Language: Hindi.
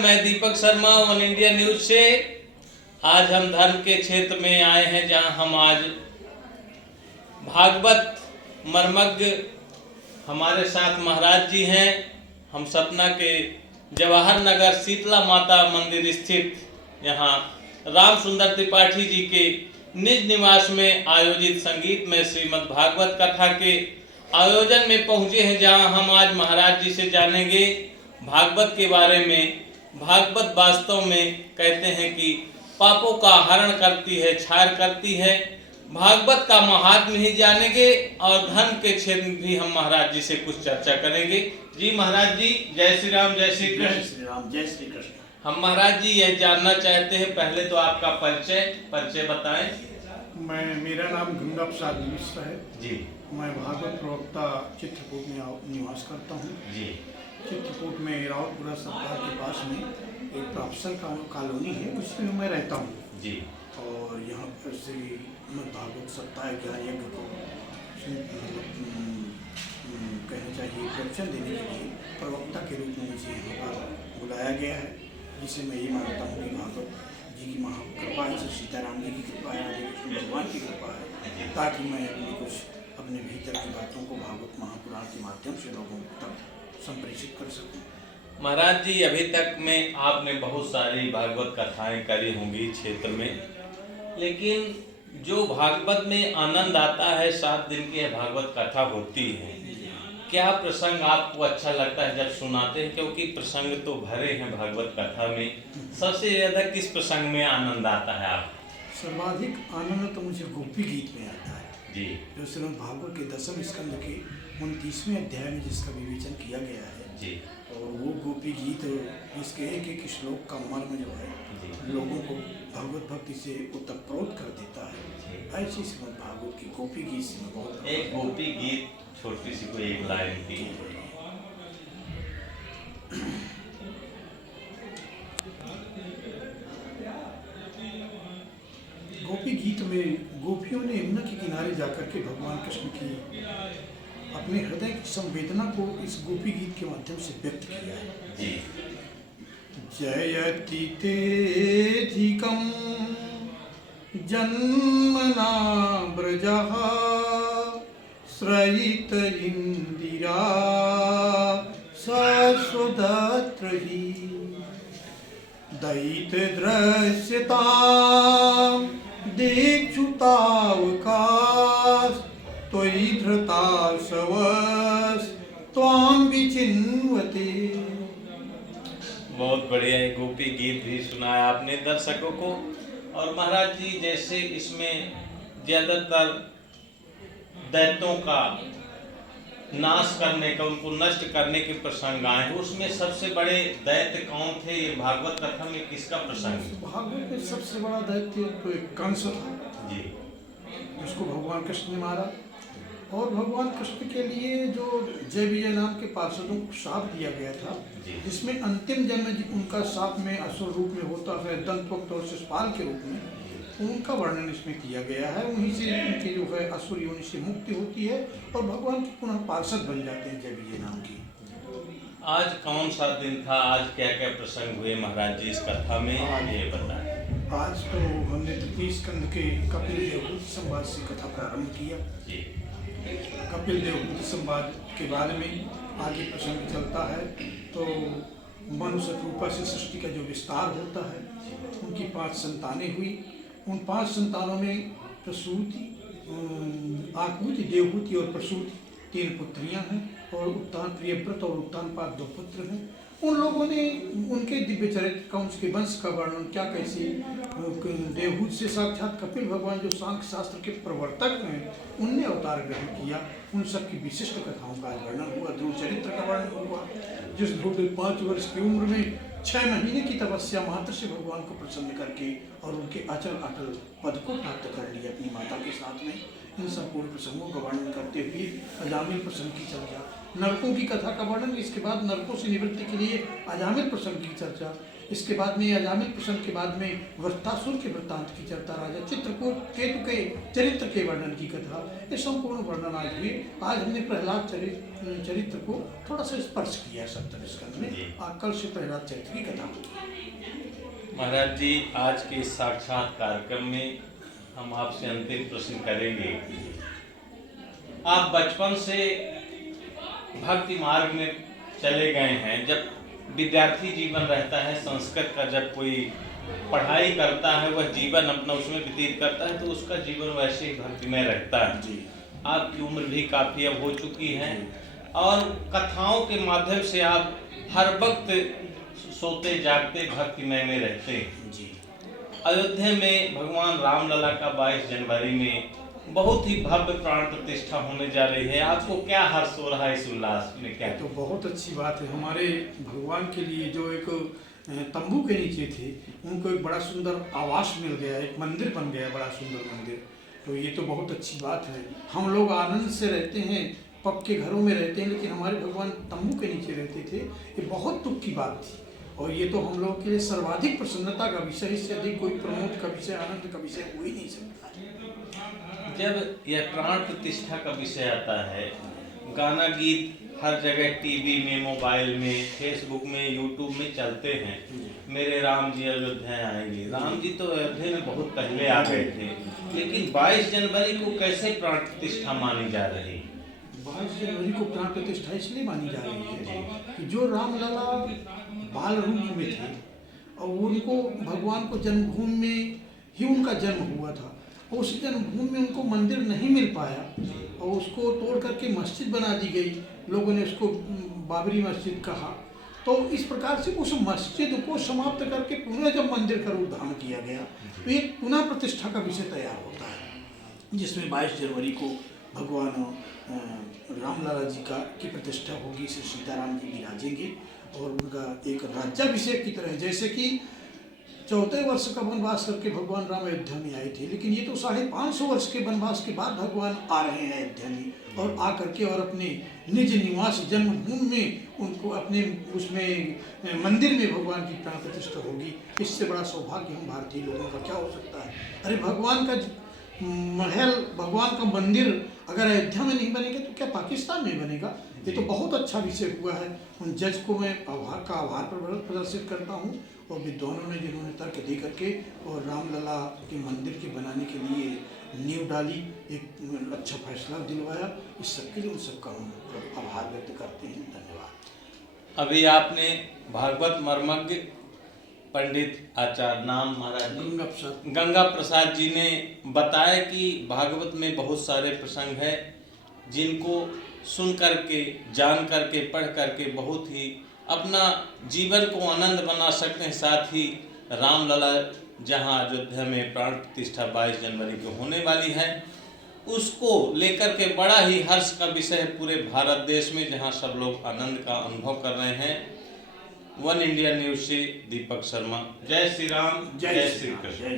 मैं Deepak Sharma one India news से। आज हम धर्म के क्षेत्र में आए हैं, जहां हम आज भागवत मर्मज्ञ हमारे साथ महाराज जी हैं। हम सतना के जवाहर नगर शीतला माता मंदिर स्थित यहाँ राम सुंदर त्रिपाठी जी के निज निवास में आयोजित संगीत में श्रीमद् भागवत कथा के आयोजन में पहुँचे हैं, जहाँ हम आज महाराज जी से जानेंगे भागवत के बारे में। भागवत वास्तव में कहते हैं कि पापों का हरण करती है, क्षार करती है। भागवत का महात्म्य ही जानेंगे और धर्म के क्षेत्र में भी हम महाराज जी से कुछ चर्चा करेंगे। जी महाराज जी, जय श्री राम, जय श्री कृष्ण। जय श्री राम, जय श्री कृष्ण। हम महाराज जी यह जानना चाहते हैं, पहले तो आपका परिचय बताएं। मेरा नाम गंगा प्रसाद मिश्र है जी। मैं भागवत प्रवक्ता चित्रकूट में निवास करता हूँ जी। चित्रकूट में रावतपुरा सरकार के पास में एक प्रोफेसर कॉलोनी है, उसमें मैं रहता हूँ जी। और यहाँ पर श्रीमद् भागवत सप्ताह ज्ञान यज्ञ को कहना चाहिए प्रवचन देने के लिए प्रवक्ता के रूप में मुझे यहाँ पर बुलाया गया है, जिसे मैं ये मानता हूँ कि भागवत जी की महाकृपा है, सीताराम जी की कृपा है, राधे कृष्ण भगवान की कृपा है, ताकि मैं अपने भीतर की बातों को भागवत महापुराण के माध्यम से लोगों तक संप्रेषित कर सकूं। महाराज जी, अभी तक में आपने बहुत सारी भागवत कथाएं करी होंगी क्षेत्र में, लेकिन जो भागवत में आनंद आता है, 7 दिन की भागवत कथा होती है, क्या प्रसंग आपको अच्छा लगता है जब सुनाते हैं? क्योंकि प्रसंग तो भरे हैं भागवत कथा में, सबसे ज्यादा किस प्रसंग में आनंद आता है आप? सर्वाधिक आनंद तो मुझे गोपी गीत में आता है जी। जो श्रीमद् भागवत के 10वें स्कंद के 29वें अध्याय में जिसका विवेचन किया गया है जी। और वो गोपी गीत जिसके एक श्लोक का मर्म जो है लोगों को भगवत भक्ति से ओतप्रोत कर देता है, ऐसी श्रीमद् भागवत की गोपी गीत से मैं बहुत एक गोपी गीत छोटी सी कोई एक लाइन की। गोपी गीत में गोपियों ने यमुना के किनारे जाकर के भगवान कृष्ण की अपने हृदय की संवेदना को इस गोपी गीत के माध्यम से व्यक्त किया है जी। जयति तेधिकं जन्मना ब्रजः श्रयित इंदिरा सस्वदत्र हि दयित दृश्यतां दीक्षुतावकाश त्वयि धृता सवस त्वां विचिन्वते। बहुत बढ़िया है, गोपी गीत भी सुनाया आपने दर्शकों को। और महाराज जी, जैसे इसमें ज्यादातर दैत्यों का नाश करने का, उनको नष्ट करने के प्रसंग आए हैं, उसमें सबसे बड़े दैत्य कौन थे? ये भागवत कथा में किसका प्रसंग है? भागवत में सबसे बड़ा दैत्य तो एक कंस था जी, जिसको भगवान कृष्ण ने मारा। और भगवान कृष्ण के लिए जो जय विजय नाम के पार्षदों को शाप दिया गया था, जिसमें अंतिम जन्म उनका शाप में असुर रूप में होता है, दंतवक्त और शिशुपाल के रूप में, उनका वर्णन इसमें किया गया है। वहीं से उनकी जो है असुर योनि से मुक्ति होती है और भगवान के पुनः पार्षद बन जाते हैं जय विजय नाम की। आज कौन सा दिन था? आज क्या क्या प्रसंग हुए महाराज जी इस कथा में, ये बताएं। आज तो हमने तृतीय स्कंद के कपिल देवहूति संवाद से कथा प्रारंभ किया जी। कपिल देवहूति संवाद के बारे में आगे प्रसंग चलता है तो मनुष्य रूपा से सृष्टि का जो विस्तार होता है, उनकी 5 संतानें हुई। उन 5 संतानों में प्रसूति, आकुति, देवहूति और प्रसूति 3 पुत्रियां हैं और उत्तान प्रियव्रत और उत्तानपाद 2 पुत्र हैं। उन लोगों ने उनके दिव्य चरित्र का, उनके वंश का वर्णन क्या, कैसे देवहूति से साक्षात कपिल भगवान जो सांख्य शास्त्र के प्रवर्तक हैं, उनने अवतार ग्रहण किया। उन सब की विशिष्ट कथाओं का वर्णन हुआ। ध्रुव चरित्र का वर्णन हुआ, जिस ध्रुव ने 5 वर्ष की उम्र में 6 महीने की तपस्या मात्र से भगवान को प्रसन्न करके और उनके अचल अटल पद को प्राप्त कर लिया अपनी माता के साथ में। इन संपूर्ण प्रसंगों का वर्णन करते हुए अजामिल प्रसंग की चर्चा, नरकों की कथा का वर्णन, इसके बाद नरकों से निवृत्ति के लिए अजामिल प्रसंग की चर्चा, इसके बाद में अजामिल प्रसंग के बाद में वृत्तासुर के वृत्तांत की चर्चा, राजा चित्रकूट केतु के चरित्र के वर्णन की कथा, ये संपूर्ण वर्णन आज हुई। आज हमने प्रहलाद चरित्र को थोड़ा सा स्पर्श किया 70 स्कंद में, कल से प्रहलाद चरित्र की कथा होगी। महाराज जी, आज के साक्षात कार्यक्रम में हम आपसे अंतिम प्रश्न करेंगे। आप बचपन से भक्ति मार्ग में चले गए हैं। जब विद्यार्थी जीवन रहता है, संस्कृत का जब कोई पढ़ाई करता है, वह जीवन अपना उसमें व्यतीत करता है, तो उसका जीवन वैसे ही भक्तिमय रहता है। जी, आपकी उम्र भी काफ़ी अब हो चुकी है और कथाओं के माध्यम से आप हर वक्त सोते जागते भक्तिमय में रहते हैं। जी। अयोध्या में भगवान रामलला का 22 जनवरी में बहुत ही भव्य प्राण प्रतिष्ठा होने जा रही है। आपको क्या हर्ष हो रहा है इस उल्लास में? क्या तो बहुत अच्छी बात है। हमारे भगवान के लिए जो एक तंबू के नीचे थे, उनको एक बड़ा सुंदर आवास मिल गया, एक मंदिर बन गया, बड़ा सुंदर मंदिर। तो ये तो बहुत अच्छी बात है। हम लोग आनंद से रहते हैं, पक्के घरों में रहते हैं, लेकिन हमारे भगवान तंबू के नीचे रहते थे। ये बहुत दुख की बात थी और ये तो हम लोग के लिए सर्वाधिक प्रसन्नता का विषय, इससे अधिक कोई प्रमोद का विषय, आनंद का विषय हो ही नहीं सकता। जब यह प्राण प्रतिष्ठा का विषय आता है, गाना गीत हर जगह टीवी में, मोबाइल में, फेसबुक में, यूट्यूब में चलते हैं, मेरे राम जी अयोध्या आएंगे। राम जी तो अयोध्या में बहुत पहले आ गए थे, लेकिन 22 जनवरी को कैसे प्राण प्रतिष्ठा मानी जा रही? 22 जनवरी को प्राण प्रतिष्ठा इसलिए मानी जा रही है कि जो रामलला बाल रूप में थे और उनको भगवान को जन्मभूमि में ही उनका जन्म हुआ था, उस जन्मभूमि में उनको मंदिर नहीं मिल पाया और उसको तोड़ करके मस्जिद बना दी गई। लोगों ने उसको बाबरी मस्जिद कहा। तो इस प्रकार से उस मस्जिद को समाप्त करके पुनः जब मंदिर का रूप धारण किया गया, तो एक पुनः प्रतिष्ठा का विषय तैयार होता है, जिसमें 22 जनवरी को भगवान रामलला जी की प्रतिष्ठा होगी। श्री सीताराम जी विराजेंगे और उनका एक राज्याभिषेक की तरह, जैसे कि 14 वर्ष का वनवास करके भगवान राम अयोध्या में आए थे, लेकिन ये तो 550 वर्ष के वनवास के बाद भगवान आ रहे हैं अयोध्या में, और आ करके और अपने निज निवास जन्मभूमि में उनको अपने उसमें मंदिर में भगवान की प्राण प्रतिष्ठा होगी। इससे बड़ा सौभाग्य हम भारतीय लोगों का क्या हो सकता है? अरे भगवान का महल, भगवान का मंदिर अगर अयोध्या में नहीं बनेगा तो क्या पाकिस्तान में बनेगा? ये तो बहुत अच्छा विषय हुआ है। उन जज को मैं आभार प्रदर्शित करता हूँ और विद्वानों ने जिन्होंने तर्क दे करके और रामलला के मंदिर के बनाने के लिए नींव डाली, एक अच्छा फैसला दिलवाया, इस सबके लिए उन सबका हम आभार व्यक्त करते हैं। धन्यवाद। अभी आपने भागवत मर्मज्ञ पंडित आचार्य नाम महाराज गंगा प्रसाद जी ने बताया कि भागवत में बहुत सारे प्रसंग हैं जिनको सुन करके, जान करके, पढ़ करके बहुत ही अपना जीवन को आनंद बना सकते हैं। साथ ही रामलला जहां अयोध्या में प्राण प्रतिष्ठा 22 जनवरी को होने वाली है, उसको लेकर के बड़ा ही हर्ष का विषय है पूरे भारत देश में, जहां सब लोग आनंद का अनुभव कर रहे हैं। वन इंडिया न्यूज से दीपक शर्मा। जय श्री राम, जय श्री कृष्ण।